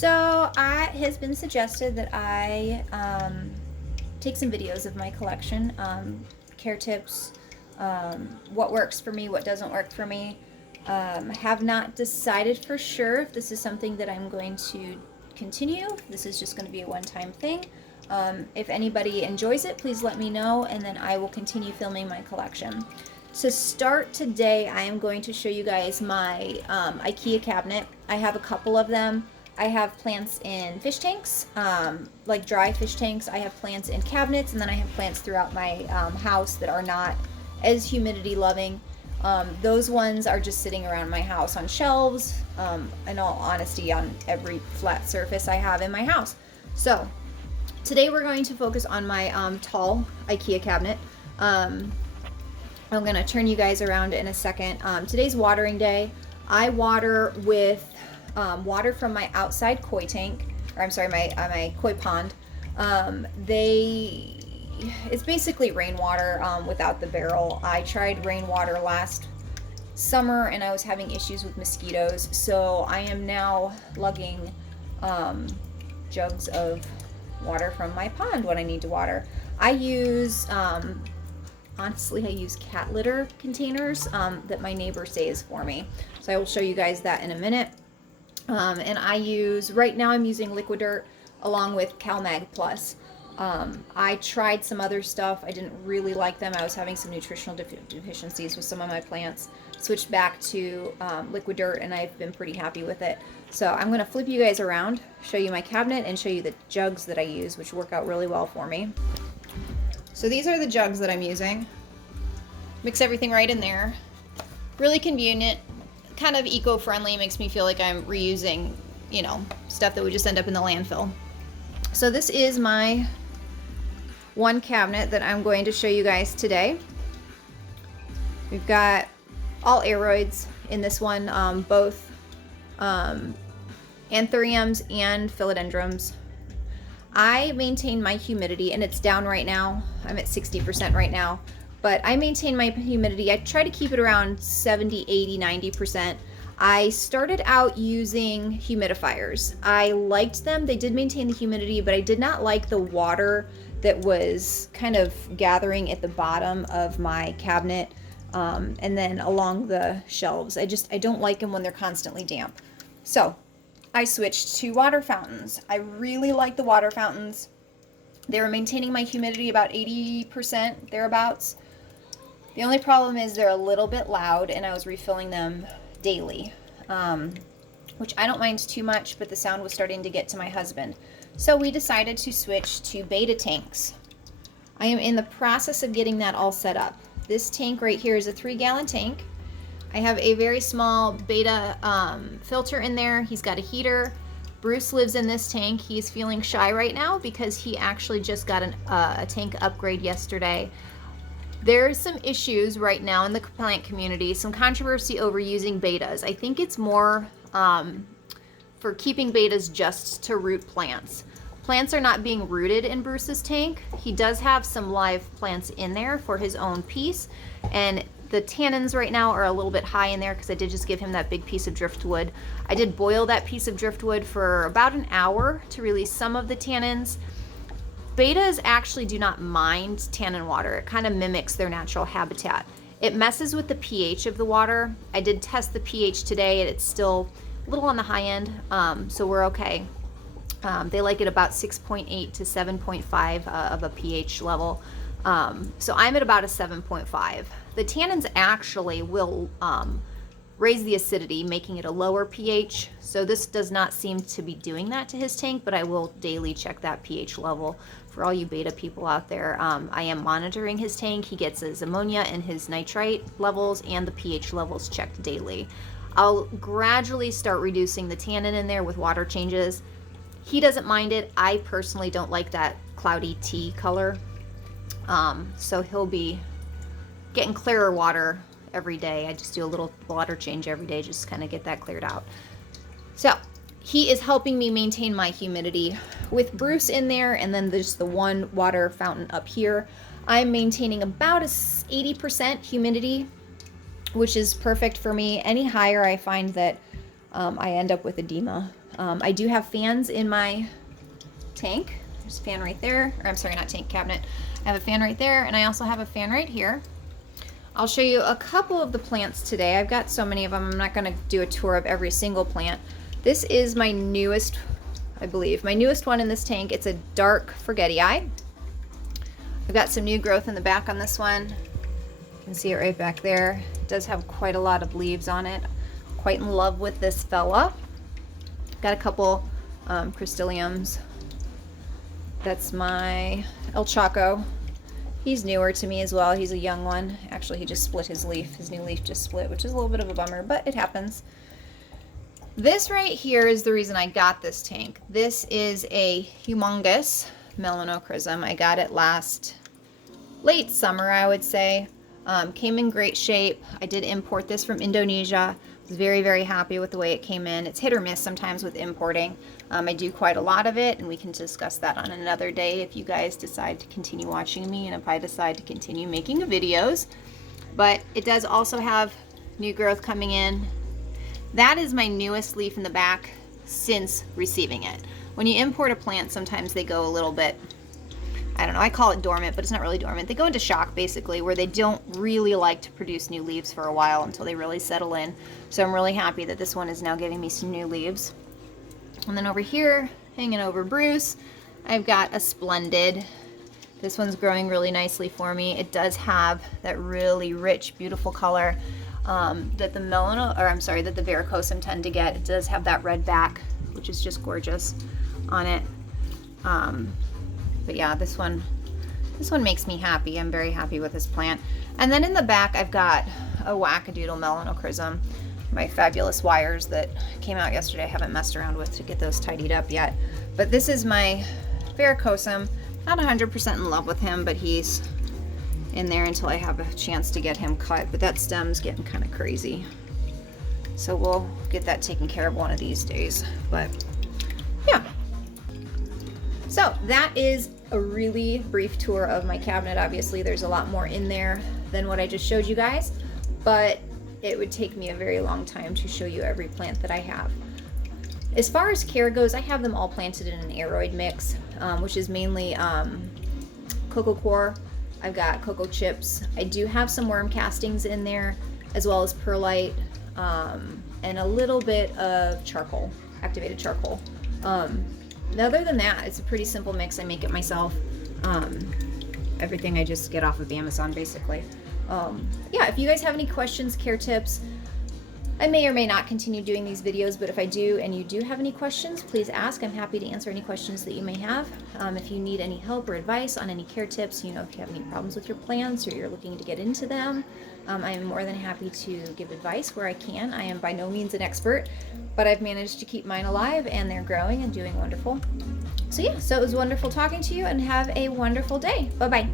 So it has been suggested that I take some videos of my collection, care tips, what works for me, what doesn't work for me. Have not decided for sure if this is something that I'm going to continue. This is just going to be a one-time thing. If anybody enjoys it, please let me know, and then I will continue filming my collection. To start today, I am going to show you guys my Ikea cabinet. I have a couple of them. I have plants in fish tanks, like dry fish tanks. I have plants in cabinets, and then I have plants throughout my house that are not as humidity loving. Those ones are just sitting around my house on shelves, in all honesty, on every flat surface I have in my house. So today we're going to focus on my tall Ikea cabinet. I'm going to turn you guys around in a second. Today's watering day. I water with water from my outside koi tank, or I'm sorry, my koi pond. It's basically rainwater without the barrel. I tried rainwater last summer and I was having issues with mosquitoes, so I am now lugging jugs of water from my pond when I need to water. I use honestly, I use cat litter containers that my neighbor saves for me. So I will show you guys that in a minute. And right now I'm using Liquid Dirt along with CalMag Plus. I tried some other stuff. I didn't really like them. I was having some nutritional deficiencies with some of my plants. Switched back to Liquid Dirt, and I've been pretty happy with it. So I'm going to flip you guys around, show you my cabinet, and show you the jugs that I use, which work out really well for me. So these are the jugs that I'm using. Mix everything right in there. Really convenient, kind of eco-friendly. Makes me feel like I'm reusing, stuff that would just end up in the landfill. So this is my one cabinet that I'm going to show you guys today. We've got all aeroids in this one, both anthuriums and philodendrons. I maintain my humidity, and it's down right now. I'm at 60% right now, but I maintain my humidity. I try to keep it around 70, 80, 90%. I started out using humidifiers. I liked them. They did maintain the humidity, but I did not like the water that was kind of gathering at the bottom of my cabinet and then along the shelves. I don't like them when they're constantly damp. So I switched to water fountains. I really like the water fountains. They were maintaining my humidity about 80%, thereabouts. The only problem is they're a little bit loud, and I was refilling them daily, which I don't mind too much, but the sound was starting to get to my husband. So we decided to switch to beta tanks. I am in the process of getting that all set up. This tank right here is a 3-gallon tank. I have a very small beta filter in there. He's got a heater. Bruce lives in this tank. He's feeling shy right now because he actually just got a tank upgrade yesterday. There's some issues right now in the plant community, some controversy over using betas. I think it's more for keeping betas just to root plants. Plants are not being rooted in Bruce's tank. He does have some live plants in there for his own piece, and the tannins right now are a little bit high in there because I did just give him that big piece of driftwood. I did boil that piece of driftwood for about an hour to release some of the tannins. Betas actually do not mind tannin water. It kind of mimics their natural habitat. It messes with the pH of the water. I did test the pH today, and it's still a little on the high end, so we're okay. They like it about 6.8 to 7.5 of a pH level. So I'm at about a 7.5. The tannins actually will raise the acidity, making it a lower pH. So this does not seem to be doing that to his tank, but I will daily check that pH level for all you beta people out there. I am monitoring his tank. He gets his ammonia and his nitrite levels and the pH levels checked daily. I'll gradually start reducing the tannin in there with water changes. He doesn't mind it. I personally don't like that cloudy tea color. So he'll be getting clearer water every day. I just do a little water change every day, just kind of get that cleared out. So he is helping me maintain my humidity with Bruce in there, and then there's the one water fountain up here. I'm maintaining about a 80% humidity, which is perfect for me. Any higher, I find that I end up with edema. I do have fans in my tank. There's a fan right there, or I'm sorry, not tank, cabinet. I have a fan right there, and I also have a fan right here. I'll show you a couple of the plants today. I've got so many of them, I'm not gonna do a tour of every single plant. This is my newest, I believe, my newest one in this tank. It's a dark forgetti-eye. I've got some new growth in the back on this one. You can see it right back there. It does have quite a lot of leaves on it. Quite in love with this fella. Got a couple crystaliums. That's my El Chaco. He's newer to me as well. He's a young one. Actually, he just split his leaf. His new leaf just split, which is a little bit of a bummer, but it happens. This right here is the reason I got this tank. This is a humongous Melanochrysum. I got it late summer, I would say. Came in great shape. I did import this from Indonesia. Was very, very happy with the way it came in. It's hit or miss sometimes with importing. I do quite a lot of it, and we can discuss that on another day if you guys decide to continue watching me and if I decide to continue making videos. But it does also have new growth coming in. That is my newest leaf in the back since receiving it. When you import a plant, sometimes they go a little bit, I don't know, I call it dormant, but it's not really dormant. They go into shock, basically, where they don't really like to produce new leaves for a while until they really settle in. So I'm really happy that this one is now giving me some new leaves. And then over here, hanging over Bruce, I've got a Splendid. This one's growing really nicely for me. It does have that really rich, beautiful color that the that the verrucosum tend to get. It does have that red back, which is just gorgeous on it. But yeah, this one makes me happy. I'm very happy with this plant. And then in the back, I've got a wackadoodle Melanochrysum. My fabulous wires that came out yesterday I haven't messed around with to get those tidied up yet. But this is my verrucosum. Not 100% in love with him, but he's in there until I have a chance to get him cut. But that stem's getting kind of crazy. So we'll get that taken care of one of these days. But yeah. So that is a really brief tour of my cabinet. Obviously there's a lot more in there than what I just showed you guys, but it would take me a very long time to show you every plant that I have. As far as care goes, I have them all planted in an aroid mix, which is mainly cocoa coir. I've got cocoa chips. I do have some worm castings in there, as well as perlite, and a little bit of charcoal, activated charcoal. Other than that, it's a pretty simple mix. I make it myself. Everything I just get off of Amazon, basically. Yeah, if you guys have any questions, care tips, I may or may not continue doing these videos, but if I do and you do have any questions, please ask. I'm happy to answer any questions that you may have. If you need any help or advice on any care tips, if you have any problems with your plants or you're looking to get into them, I am more than happy to give advice where I can. I am by no means an expert, but I've managed to keep mine alive and they're growing and doing wonderful. So yeah, so it was wonderful talking to you and have a wonderful day. Bye-bye.